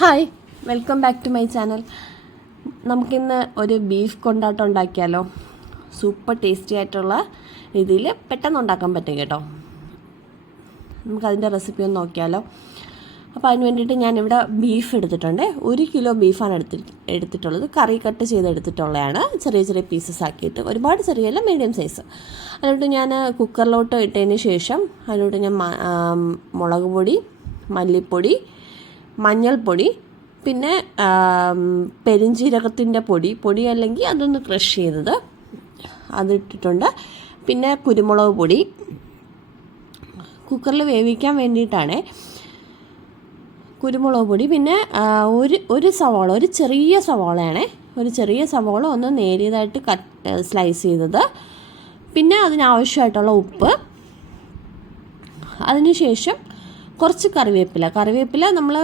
Hi, welcome back to my channel. നമുക്കിന്ന് ഒരു beef കൊണ്ടാട്ടം ഉണ്ടാക്കിയാലോ? സൂപ്പർ ടേസ്റ്റി ആയിട്ടുള്ള രീതിയിൽ പെട്ടെന്ന് ഉണ്ടാക്കാൻ പറ്റും കേട്ടോ. നമുക്കതിൻ്റെ റെസിപ്പി ഒന്ന് നോക്കിയാലോ. അപ്പോൾ അതിന് വേണ്ടിയിട്ട് ഞാനിവിടെ ബീഫ് എടുത്തിട്ടുണ്ട്. 1 കിലോ ബീഫാണ് എടുത്തിട്ടുള്ളത്. കറി കട്ട് ചെയ്തെടുത്തിട്ടുള്ളതാണ്, ചെറിയ ചെറിയ പീസസ് ആക്കിയിട്ട്. ഒരുപാട് ചെറിയല്ല, മീഡിയം സൈസ്. അതിലോട്ട് ഞാൻ കുക്കറിലോട്ട് ഇട്ടതിന് ശേഷം അതിലോട്ട് ഞാൻ മുളക് പൊടി, മല്ലിപ്പൊടി, മഞ്ഞൾപ്പൊടി, പിന്നെ പെരിഞ്ജീരകത്തിൻ്റെ പൊടി അല്ലെങ്കിൽ അതൊന്ന് ക്രഷ് ചെയ്തത് അതിട്ടിട്ടുണ്ട്. പിന്നെ കുരുമുളക് പൊടി. കുക്കറിൽ വേവിക്കാൻ വേണ്ടിയിട്ടാണ് കുരുമുളക് പൊടി. പിന്നെ ഒരു സവാള, ഒരു ചെറിയ സവാള ഒന്ന് നേരിയതായിട്ട് സ്ലൈസ് ചെയ്തത്. പിന്നെ അതിനാവശ്യമായിട്ടുള്ള ഉപ്പ്. അതിനുശേഷം കുറച്ച് കറിവേപ്പില നമ്മൾ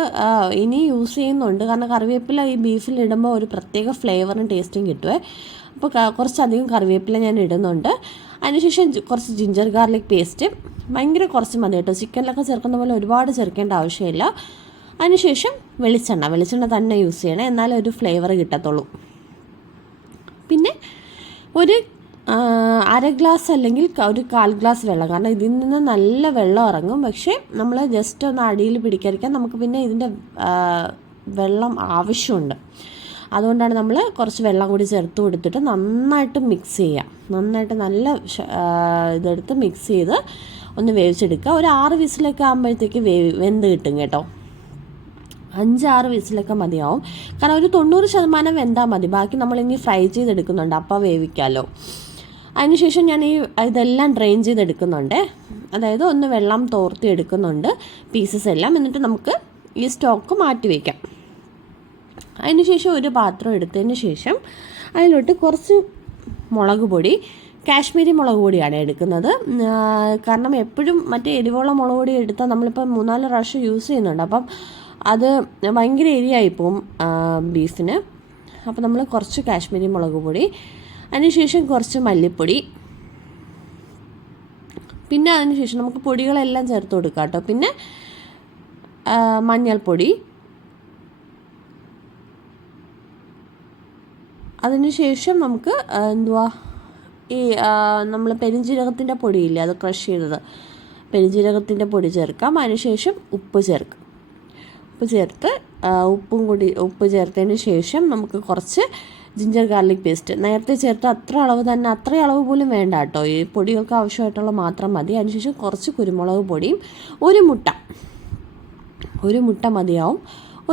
ഇനി യൂസ് ചെയ്യുന്നുണ്ട്. കാരണം കറിവേപ്പില ഈ ബീഫിലിടുമ്പോൾ ഒരു പ്രത്യേക ഫ്ലേവറും ടേസ്റ്റും കിട്ടുമേ. അപ്പോൾ കുറച്ചധികം കറിവേപ്പില ഞാൻ ഇടുന്നുണ്ട്. അതിനുശേഷം കുറച്ച് ജിഞ്ചർ ഗാർലിക് പേസ്റ്റ്, ഭയങ്കര കുറച്ച് മതി കേട്ടോ. ചിക്കനിലൊക്കെ ചേർക്കുന്ന പോലെ ഒരുപാട് ചേർക്കേണ്ട ആവശ്യമില്ല. അതിനുശേഷം വെളിച്ചെണ്ണ തന്നെ യൂസ് ചെയ്യണം, എന്നാലേ ഒരു ഫ്ലേവർ കിട്ടത്തുള്ളൂ. പിന്നെ ഒരു 1/2 ഗ്ലാസ് അല്ലെങ്കിൽ ഒരു 1/4 ഗ്ലാസ് വെള്ളം. കാരണം ഇതിൽ നിന്ന് നല്ല വെള്ളം ഇറങ്ങും. പക്ഷേ നമ്മൾ ജസ്റ്റ് ഒന്ന് അടിയിൽ പിടിക്കാതിരിക്കാൻ നമുക്ക് പിന്നെ ഇതിൻ്റെ വെള്ളം ആവശ്യമുണ്ട്. അതുകൊണ്ടാണ് നമ്മൾ കുറച്ച് വെള്ളം കൂടി ചേർത്ത് കൊടുത്തിട്ട് നന്നായിട്ട് മിക്സ് ചെയ്യാം. നന്നായിട്ട് നല്ല ഇതെടുത്ത് മിക്സ് ചെയ്ത് ഒന്ന് വേവിച്ചെടുക്കുക. ഒരു 6 വിസിലൊക്കെ ആകുമ്പോഴത്തേക്ക് വെന്ത് കിട്ടും കേട്ടോ. 5-6 വിസിലൊക്കെ മതിയാവും. കാരണം ഒരു 90% വെന്താൽ മതി. ബാക്കി നമ്മളിനി ഫ്രൈ ചെയ്തെടുക്കുന്നുണ്ട്, അപ്പോൾ വേവിക്കാമല്ലോ. അതിനുശേഷം ഞാൻ ഇതെല്ലാം ഡ്രെയിൻ ചെയ്തെടുക്കുന്നുണ്ട്. അതായത് ഒന്ന് വെള്ളം തോർത്തി എടുക്കുന്നുണ്ട് പീസസ് എല്ലാം. എന്നിട്ട് നമുക്ക് ഈ സ്റ്റോക്ക് മാറ്റി വയ്ക്കാം. അതിനുശേഷം ഒരു പാത്രം എടുത്തതിന് ശേഷം അതിലോട്ട് കുറച്ച് മുളക് പൊടി, കാശ്മീരി മുളക് പൊടിയാണ് എടുക്കുന്നത്. കാരണം എപ്പോഴും മറ്റേ എരിവുള്ള മുളക് പൊടി എടുത്താൽ നമ്മളിപ്പോൾ 3-4 പ്രാവശ്യം യൂസ് ചെയ്യുന്നുണ്ട്. അപ്പം അത് ഭയങ്കര എരിയായിപ്പോവും ബീഫിന്. അപ്പോൾ നമ്മൾ കുറച്ച് കാശ്മീരി മുളക് പൊടി, അതിനുശേഷം കുറച്ച് മല്ലിപ്പൊടി, പിന്നെ അതിനുശേഷം നമുക്ക് പൊടികളെല്ലാം ചേർത്ത് കൊടുക്കാം കേട്ടോ. പിന്നെ മഞ്ഞൾപ്പൊടി, അതിനുശേഷം നമുക്ക് ഈ നമ്മൾ പെരിഞ്ജീരകത്തിൻ്റെ പൊടിയില്ലേ, അത് ക്രഷ് ചെയ്തത് പെരിഞ്ജീരകത്തിൻ്റെ പൊടി ചേർക്കാം. അതിനുശേഷം ഉപ്പ് ചേർത്ത് ഉപ്പ് ചേർത്തതിന് ശേഷം നമുക്ക് കുറച്ച് ജിഞ്ചർ ഗാർലിക് പേസ്റ്റ് നേരത്തെ ചേർത്ത് അത്ര അളവ് പോലും വേണ്ട കേട്ടോ. ഈ പൊടികൾക്ക് ആവശ്യമായിട്ടുള്ള മാത്രം മതി. അതിനുശേഷം കുറച്ച് കുരുമുളക് പൊടിയും, ഒരു മുട്ട മതിയാവും.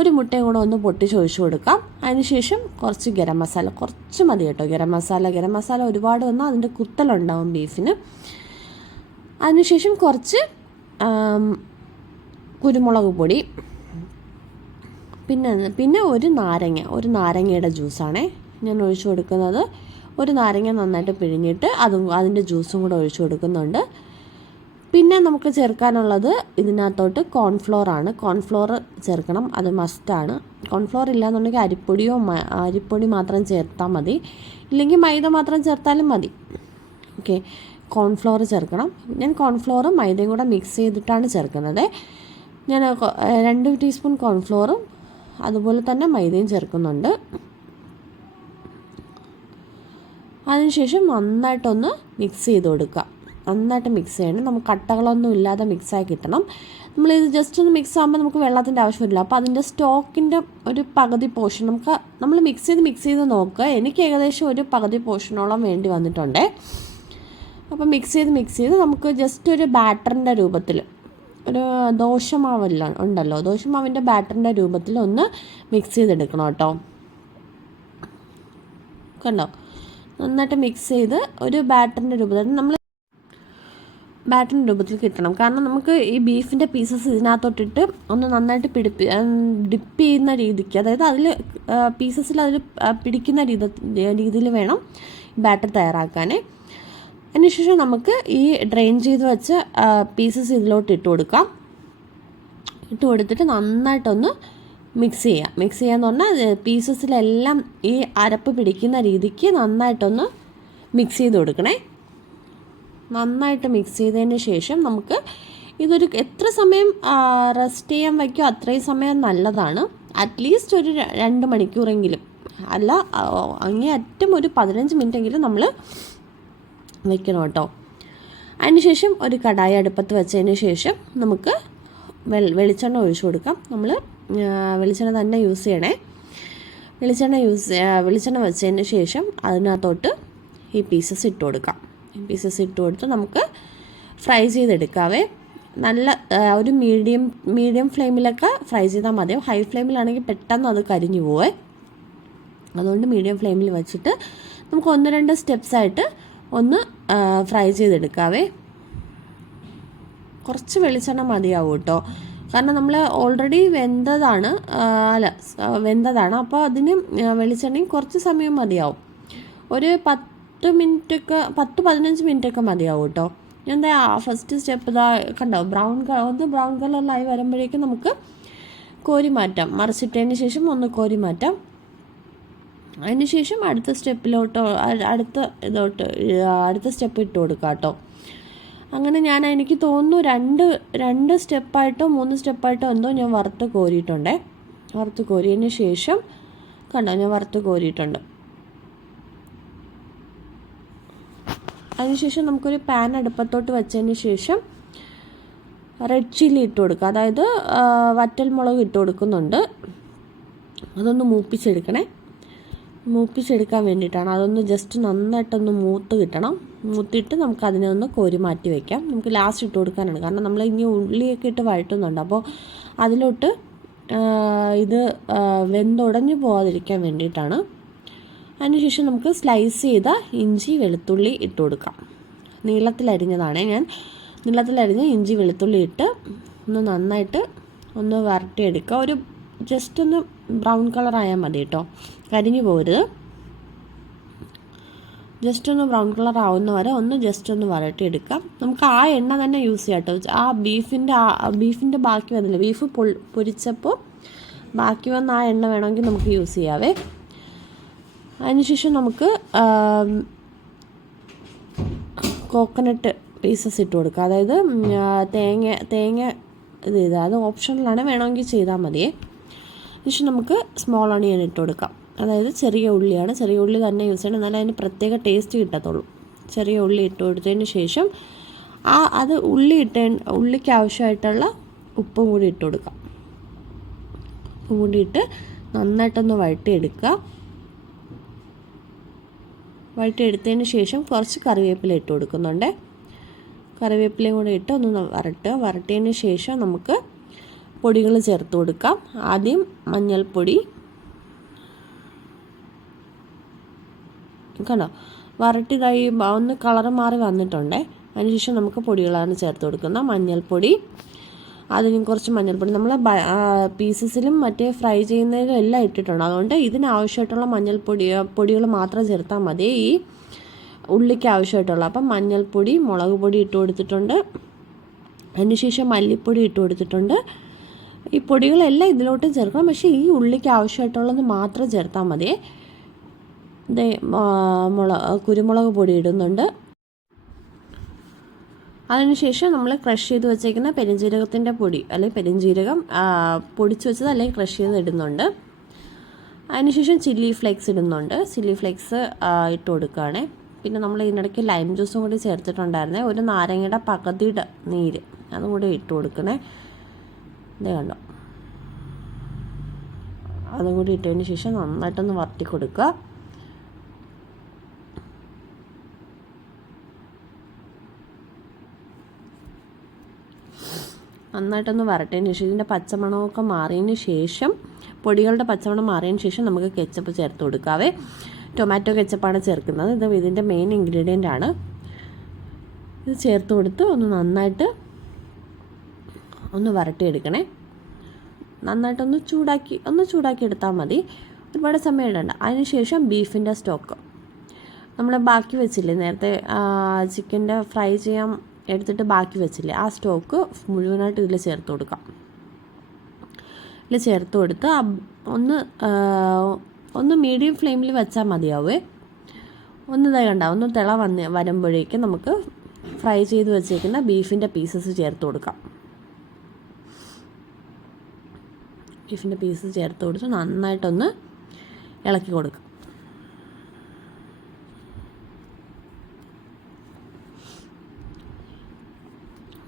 ഒരു മുട്ടയും കൂടെ ഒന്ന് പൊട്ടിച്ചൊഴിച്ച് കൊടുക്കാം. അതിനുശേഷം കുറച്ച് ഗരം മസാല, കുറച്ച് മതി കേട്ടോ. ഗരം മസാല ഒരുപാട് വന്നാൽ അതിൻ്റെ കുത്തലുണ്ടാവും ബീഫിന്. അതിനുശേഷം കുറച്ച് കുരുമുളക് പൊടി, പിന്നെ ഒരു നാരങ്ങയുടെ ജ്യൂസാണേ ഞാൻ ഒഴിച്ചു കൊടുക്കുന്നത്. ഒരു നാരങ്ങ നന്നായിട്ട് പിഴിഞ്ഞിട്ട് അതിൻ്റെ ജ്യൂസും കൂടെ ഒഴിച്ചു കൊടുക്കുന്നുണ്ട്. പിന്നെ നമുക്ക് ചേർക്കാനുള്ളത് ഇതിനകത്തോട്ട് കോൺഫ്ലോർ ചേർക്കണം, അത് മസ്റ്റാണ്. കോൺഫ്ലോർ ഇല്ലാന്നുണ്ടെങ്കിൽ അരിപ്പൊടി മാത്രം ചേർത്താൽ മതി, ഇല്ലെങ്കിൽ മൈദ മാത്രം ചേർത്താലും മതി. ഓക്കെ, കോൺഫ്ലോർ ചേർക്കണം. ഞാൻ കോൺഫ്ലോറും മൈദയും കൂടെ മിക്സ് ചെയ്തിട്ടാണ് ചേർക്കുന്നത്. ഞാൻ 2 ടീസ്പൂൺ കോൺഫ്ലോറും അതുപോലെ തന്നെ മൈദയും ചേർക്കുന്നുണ്ട്. അതിനുശേഷം നന്നായിട്ടൊന്ന് മിക്സ് ചെയ്ത് കൊടുക്കുക. നന്നായിട്ട് മിക്സ് ചെയ്യണം. നമുക്ക് കട്ടകളൊന്നും ഇല്ലാതെ മിക്സായി കിട്ടണം. നമ്മളിത് ജസ്റ്റ് ഒന്ന് മിക്സ് ആകുമ്പോൾ നമുക്ക് വെള്ളത്തിൻ്റെ ആവശ്യമില്ല. അപ്പോൾ അതിൻ്റെ സ്റ്റോക്കിൻ്റെ ഒരു പകുതി പോർഷൻ നമ്മൾ മിക്സ് ചെയ്ത് നോക്കുക. എനിക്ക് ഏകദേശം ഒരു പകുതി പോർഷനോളം വേണ്ടി വന്നിട്ടുണ്ട്. അപ്പോൾ മിക്സ് ചെയ്ത് നമുക്ക് ജസ്റ്റ് ഒരു ബാറ്ററിൻ്റെ രൂപത്തിൽ, ഒരു ദോശമാവെല്ലാം ഉണ്ടല്ലോ, ദോശമാവിൻ്റെ ബാറ്ററിൻ്റെ രൂപത്തിൽ ഒന്ന് മിക്സ് ചെയ്തെടുക്കണം കേട്ടോ. കണ്ടോ, നന്നായിട്ട് മിക്സ് ചെയ്ത് ഒരു ബാറ്ററിൻ്റെ രൂപത്തിൽ കിട്ടണം. കാരണം നമുക്ക് ഈ ബീഫിൻ്റെ പീസസ് ഇതിനകത്തോട്ടിട്ട് ഒന്ന് നന്നായിട്ട് ഡിപ്പ് ചെയ്യുന്ന രീതിക്ക്, അതായത് അതിൽ പീസസിൽ അതിൽ പിടിക്കുന്ന രീതിയിൽ വേണം ബാറ്റർ തയ്യാറാക്കാൻ. അതിനുശേഷം നമുക്ക് ഈ ഡ്രെയിൻ ചെയ്ത് വെച്ച പീസസ് ഇതിലോട്ട് ഇട്ട് കൊടുത്തിട്ട് നന്നായിട്ടൊന്ന് മിക്സ് ചെയ്യാന്ന് പറഞ്ഞാൽ പീസസിലെല്ലാം ഈ അരപ്പ് പിടിക്കുന്ന രീതിക്ക് നന്നായിട്ടൊന്ന് മിക്സ് ചെയ്ത് കൊടുക്കണേ. നന്നായിട്ട് മിക്സ് ചെയ്തതിന് ശേഷം നമുക്ക് ഇതൊരു എത്ര സമയം റെസ്റ്റ് ചെയ്യാൻ വയ്ക്കുമോ അത്രയും സമയം നല്ലതാണ്. അറ്റ്ലീസ്റ്റ് ഒരു 2 മണിക്കൂറെങ്കിലും, അല്ല അങ്ങേയറ്റം ഒരു 15 മിനിറ്റെങ്കിലും നമ്മൾ വെക്കണം കേട്ടോ. അതിനുശേഷം ഒരു കടായി അടുപ്പത്ത് വെച്ചതിന് ശേഷം നമുക്ക് വെളിച്ചെണ്ണ ഒഴിച്ചു കൊടുക്കാം. നമ്മൾ വെളിച്ചെണ്ണ തന്നെ യൂസ് ചെയ്യണേ. വെളിച്ചെണ്ണ വെച്ചതിന് ശേഷം അതിനകത്തോട്ട് ഈ പീസസ് ഇട്ട് കൊടുക്കാം. ഈ പീസസ് ഇട്ട് കൊടുത്ത് നമുക്ക് ഫ്രൈ ചെയ്തെടുക്കാവേ. നല്ല ഒരു മീഡിയം ഫ്ലെയിമിലൊക്കെ ഫ്രൈ ചെയ്താൽ മതി. ഹൈ ഫ്ലെയിമിലാണെങ്കിൽ പെട്ടെന്ന് അത് കരിഞ്ഞു പോവേ. അതുകൊണ്ട് മീഡിയം ഫ്ലെയിമിൽ വെച്ചിട്ട് നമുക്ക് 1-2 സ്റ്റെപ്സായിട്ട് ഒന്ന് ഫ്രൈ ചെയ്തെടുക്കാവേ. കുറച്ച് വെളിച്ചെണ്ണ മതിയാവും കേട്ടോ, കാരണം നമ്മൾ ഓൾറെഡി വെന്തതാണ്. അപ്പോൾ അതിന് വെളിച്ചെണ്ണയും കുറച്ച് സമയം മതിയാവും. ഒരു 10-15 മിനിറ്റൊക്കെ മതിയാവും കേട്ടോ. ഞാൻ എന്താ ഫസ്റ്റ് സ്റ്റെപ്പ് ഇതാ കണ്ടോ, ബ്രൗൺ കളറിലായി വരുമ്പോഴേക്കും നമുക്ക് കോരി മാറ്റാം. മറിച്ചിട്ടതിന് ശേഷം ഒന്ന് കോരി മാറ്റാം. അതിന് ശേഷം അടുത്ത സ്റ്റെപ്പ് ഇട്ട് കൊടുക്കാം കേട്ടോ. അങ്ങനെ എനിക്ക് തോന്നുന്നു 2 സ്റ്റെപ്പായിട്ടോ 3 സ്റ്റെപ്പായിട്ടോ എന്തോ ഞാൻ വറുത്ത് കോരിയിട്ടുണ്ടേ. വറുത്ത് കോരിയതിന് ശേഷം കണ്ടോ, ഞാൻ വറുത്ത് കോരിയിട്ടുണ്ട്. അതിനുശേഷം നമുക്കൊരു പാൻ അടുപ്പത്തോട്ട് വെച്ചതിന് ശേഷം റെഡ് ചില്ലി ഇട്ട് കൊടുക്കുക. അതായത് വറ്റൽമുളക് ഇട്ട് കൊടുക്കുന്നുണ്ട്. അതൊന്ന് മൂപ്പിച്ചെടുക്കാൻ വേണ്ടിയിട്ടാണ്. അതൊന്ന് ജസ്റ്റ് നന്നായിട്ടൊന്ന് മൂത്ത് കിട്ടണം. മൂത്തിട്ട് നമുക്ക് അതിനെ ഒന്ന് കോരി മാറ്റി വയ്ക്കാം. നമുക്ക് ലാസ്റ്റ് ഇട്ട് കൊടുക്കാനാണ്, കാരണം നമ്മൾ ഇനി ഉള്ളിയൊക്കെ ഇട്ട് വഴറ്റുന്നുണ്ട്. അപ്പോൾ അതിലോട്ട് ഇത് വെന്തുടഞ്ഞു പോകാതിരിക്കാൻ വേണ്ടിയിട്ടാണ്. അതിനുശേഷം നമുക്ക് സ്ലൈസ് ചെയ്ത ഇഞ്ചി വെളുത്തുള്ളി ഇട്ട് കൊടുക്കാം. നീളത്തിലരിഞ്ഞതാണ് ഞാൻ. നീളത്തിലരിഞ്ഞ ഇഞ്ചി വെളുത്തുള്ളി ഇട്ട് ഒന്ന് നന്നായിട്ട് ഒന്ന് വരട്ടിയെടുക്കുക. ഒരു ജസ്റ്റ് ഒന്ന് ബ്രൗൺ കളറായാൽ മതി കേട്ടോ, കരിഞ്ഞു പോകരുത്. ജസ്റ്റ് ഒന്ന് ബ്രൗൺ കളർ ആവുന്ന വരെ ജസ്റ്റ് ഒന്ന് വരട്ടിയെടുക്കാം. നമുക്ക് ആ എണ്ണ തന്നെ യൂസ് ചെയ്യാം കേട്ടോ. ആ ബീഫിൻ്റെ ബാക്കി വന്നില്ല, ബീഫ് പൊരിച്ചപ്പോൾ ബാക്കി വന്ന ആ എണ്ണ വേണമെങ്കിൽ നമുക്ക് യൂസ് ചെയ്യാവേ. അതിനുശേഷം നമുക്ക് കോക്കനട്ട് പീസസ് ഇട്ട് കൊടുക്കുക. അതായത് തേങ്ങ അത് ഓപ്ഷണലാണ്, വേണമെങ്കിൽ ചെയ്താൽ മതിയേ. ശേഷം നമുക്ക് സ്മോൾ ഓണിയൻ ഇട്ട് കൊടുക്കാം. അതായത് ചെറിയ ഉള്ളിയാണ്, ചെറിയ ഉള്ളി തന്നെ യൂസ് ചെയ്യണം, എന്നാലും അതിന് പ്രത്യേക ടേസ്റ്റ് കിട്ടത്തുള്ളൂ. ചെറിയ ഉള്ളി ഇട്ട് കൊടുത്തതിന് ശേഷം ഉള്ളിക്ക് ആവശ്യമായിട്ടുള്ള ഉപ്പും കൂടി ഇട്ട് കൊടുക്കാം. ഉപ്പും കൂടി ഇട്ട് നന്നായിട്ടൊന്ന് വഴറ്റിയെടുക്കുക. വഴറ്റിയെടുത്തതിന് ശേഷം കുറച്ച് കറിവേപ്പില ഇട്ട് കൊടുക്കുന്നുണ്ട്. കറിവേപ്പിലയും കൂടെ ഇട്ട് ഒന്ന് വരട്ടിയതിന് ശേഷം നമുക്ക് പൊടികൾ ചേർത്ത് കൊടുക്കാം. ആദ്യം മഞ്ഞൾപ്പൊടി കണ്ടോ, വരട്ടിതായി ഒന്ന് കളറ് മാറി വന്നിട്ടുണ്ടേ. അതിനുശേഷം നമുക്ക് പൊടികളാണ് ചേർത്ത് കൊടുക്കുന്നത്. മഞ്ഞൾപ്പൊടി, അതിനും കുറച്ച് മഞ്ഞൾപ്പൊടി നമ്മൾ പീസസിലും മറ്റേ ഫ്രൈ ചെയ്യുന്നതിലും എല്ലാം ഇട്ടിട്ടുണ്ട്. അതുകൊണ്ട് ഇതിനാവശ്യമായിട്ടുള്ള പൊടികൾ മാത്രം ചേർത്താൽ മതി, ഈ ഉള്ളിക്ക് ആവശ്യമായിട്ടുള്ള. അപ്പം മഞ്ഞൾപ്പൊടി, മുളക് പൊടി ഇട്ട് കൊടുത്തിട്ടുണ്ട്. അതിനുശേഷം മല്ലിപ്പൊടി ഇട്ട് കൊടുത്തിട്ടുണ്ട്. ഈ പൊടികളെല്ലാം ഇതിലോട്ട് ചേർക്കണം, പക്ഷേ ഈ ഉള്ളിക്ക് ആവശ്യമായിട്ടുള്ളത് മാത്രം ചേർത്താൽ മതി. കുരുമുളക് പൊടി ഇടുന്നുണ്ട്. അതിനുശേഷം നമ്മൾ ക്രഷ് ചെയ്ത് വെച്ചേക്കുന്ന പെരുംജീരകത്തിൻ്റെ പൊടി, അല്ലെങ്കിൽ പെരുംജീരകം പൊടിച്ച് വെച്ചത് അല്ലെങ്കിൽ ക്രഷ് ചെയ്ത് ഇടുന്നുണ്ട്. അതിനുശേഷം ചില്ലി ഫ്ലേക്സ് ഇടുന്നുണ്ട്. ചില്ലി ഫ്ലേക്സ് ഇട്ട് കൊടുക്കുകയാണ്. പിന്നെ നമ്മൾ ഇതിനിടയ്ക്ക് ലൈം ജ്യൂസും കൂടി ചേർത്തിട്ടുണ്ടായിരുന്നേ. ഒരു നാരങ്ങയുടെ പകുതിയുടെ നീര് അതും കൂടി ഇട്ട് കൊടുക്കണേ. ഇതേ കണ്ടോ, അതും കൂടി ഇട്ടതിന് ശേഷം നന്നായിട്ടൊന്ന് വരട്ടി കൊടുക്കുക. നന്നായിട്ടൊന്ന് വരട്ടതിന് ശേഷം ഇതിൻ്റെ പച്ചമണമൊക്കെ മാറിയതിന് ശേഷം, പൊടികളുടെ പച്ചമണം മാറിയതിന് ശേഷം നമുക്ക് കെച്ചപ്പ് ചേർത്ത് കൊടുക്കാവേ. ടൊമാറ്റോ കെച്ചപ്പാണ് ചേർക്കുന്നത്. ഇതിൻ്റെ മെയിൻ ഇൻഗ്രീഡിയൻ്റ് ആണ്. ഇത് ചേർത്ത് കൊടുത്ത് നന്നായിട്ട് ഒന്ന് വരട്ടിയെടുക്കണേ. നന്നായിട്ടൊന്ന് ചൂടാക്കി എടുത്താൽ മതി, ഒരുപാട് സമയം ഇടണ്ട. അതിനുശേഷം ബീഫിൻ്റെ സ്റ്റോക്ക് നമ്മൾ ബാക്കി വെച്ചില്ലേ, നേരത്തെ ചിക്കൻ്റെ ഫ്രൈ ചെയ്യാൻ എടുത്തിട്ട് ബാക്കി വെച്ചില്ലേ, ആ സ്റ്റോക്ക് മുഴുവനായിട്ട് ഇതിൽ ചേർത്ത് കൊടുക്കാം. ഇതിൽ ചേർത്ത് കൊടുത്ത് ഒന്ന് മീഡിയം ഫ്ലെയിമിൽ വെച്ചാൽ മതിയാവേ. ഒന്ന് തിള വരുമ്പോഴേക്കും നമുക്ക് ഫ്രൈ ചെയ്ത് വെച്ചേക്കുന്ന ബീഫിൻ്റെ പീസസ് ചേർത്ത് കൊടുക്കാം. ബീഫിൻ്റെ പീസ് ചേർത്ത് കൊടുത്ത് നന്നായിട്ടൊന്ന് ഇളക്കി കൊടുക്കും.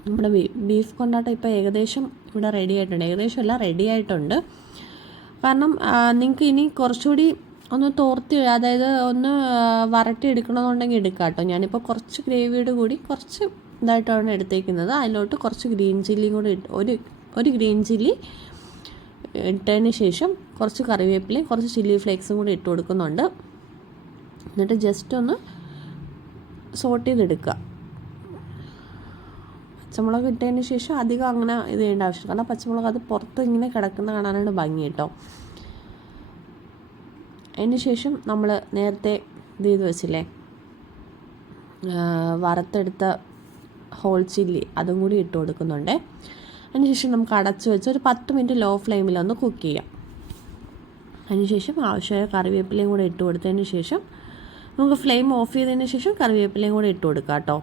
നമ്മുടെ ബീഫ് കൊണ്ടാട്ടം ഇപ്പോൾ ഏകദേശം ഇവിടെ റെഡി ആയിട്ടുണ്ട്. ഏകദേശം എല്ലാം റെഡി ആയിട്ടുണ്ട്. കാരണം നിങ്ങൾക്ക് ഇനി കുറച്ചുകൂടി ഒന്ന് തോർത്തി, അതായത് ഒന്ന് വരട്ടി എടുക്കണമെന്നുണ്ടെങ്കിൽ എടുക്കാം കേട്ടോ. ഞാനിപ്പോൾ കുറച്ച് ഗ്രേവിയോട് കൂടി കുറച്ച് ഇതായിട്ടാണ് എടുത്തേക്കുന്നത്. അതിലോട്ട് കുറച്ച് ഗ്രീൻ ചില്ലിയും കൂടി ഒരു ഗ്രീൻ ചില്ലി ഇട്ടതിന് ശേഷം കുറച്ച് കറിവേപ്പിലയും കുറച്ച് ചില്ലി ഫ്ലേക്സും കൂടി ഇട്ട് കൊടുക്കുന്നുണ്ട്. എന്നിട്ട് ജസ്റ്റ് ഒന്ന് സോട്ട് ചെയ്തെടുക്കുക. പച്ചമുളക് ഇട്ടതിന് ശേഷം അധികം അങ്ങനെ ഇത് ചെയ്യേണ്ട ആവശ്യമില്ല. കാരണം പച്ചമുളക് അത് പുറത്ത് ഇങ്ങനെ കിടക്കുന്ന കാണാനാണ് ഭംഗി കേട്ടോ. അതിന് ശേഷം നമ്മൾ നേരത്തെ ഇത് ചെയ്ത് വെച്ചില്ലേ, വറുത്തെടുത്ത ഹോൾ ചില്ലി, അതും കൂടി ഇട്ട് കൊടുക്കുന്നുണ്ട്. അതിനുശേഷം നമുക്ക് അടച്ച് വെച്ച് ഒരു 10 മിനിറ്റ് ലോ ഫ്ലെയിമിലൊന്ന് കുക്ക് ചെയ്യാം. അതിനുശേഷം ആവശ്യമായ കറിവേപ്പിലയും കൂടെ ഇട്ട് കൊടുത്തതിന് ശേഷം നമുക്ക് ഫ്ലെയിം ഓഫ് ചെയ്തതിന് ശേഷം കറിവേപ്പിലയും കൂടെ ഇട്ട് കൊടുക്കാം കേട്ടോ.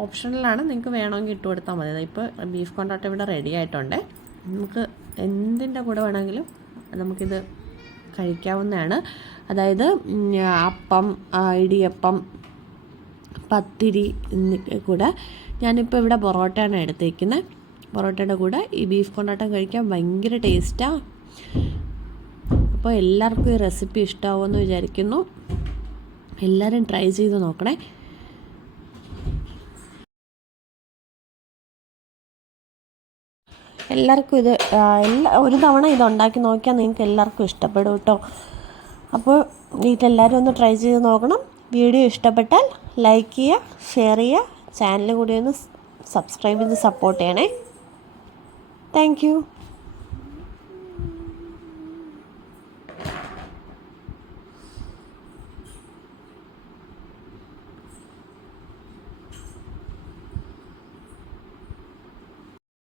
ഓപ്ഷണലാണ്, നിങ്ങൾക്ക് വേണമെങ്കിൽ ഇട്ട് കൊടുത്താൽ മതി. ഇപ്പോൾ ബീഫ് കൊണ്ടാട്ടം ഇവിടെ റെഡി ആയിട്ടുണ്ട്. നമുക്ക് എന്തിൻ്റെ കൂടെ വേണമെങ്കിലും നമുക്കിത് കഴിക്കാവുന്നതാണ്. അതായത് അപ്പം, ഇടിയപ്പം, പത്തിരി കൂടെ. ഞാനിപ്പോൾ ഇവിടെ പൊറോട്ടയാണ് എടുത്തേക്കുന്നത്. പൊറോട്ടയുടെ കൂടെ ഈ ബീഫ് കൊണ്ടാട്ടം കഴിക്കാൻ ഭയങ്കര ടേസ്റ്റാണ്. അപ്പോൾ എല്ലാവർക്കും ഈ റെസിപ്പി ഇഷ്ടമാവുമെന്ന് വിചാരിക്കുന്നു. എല്ലാവരും ട്രൈ ചെയ്ത് നോക്കണേ. എല്ലാവർക്കും ഇത് ഒരു തവണ ഇത് ഉണ്ടാക്കി നോക്കിയാൽ നിങ്ങൾക്ക് എല്ലാവർക്കും ഇഷ്ടപ്പെടും കേട്ടോ. അപ്പോൾ വീട്ടിലെല്ലാവരും ഒന്ന് ട്രൈ ചെയ്ത് നോക്കണം. വീഡിയോ ഇഷ്ടപ്പെട്ടാൽ ലൈക്ക് ചെയ്യുക, ഷെയർ ചെയ്യുക, ചാനൽ കൂടി ഒന്ന് സബ്സ്ക്രൈബ് ചെയ്ത് സപ്പോർട്ട് ചെയ്യണേ. Thank you.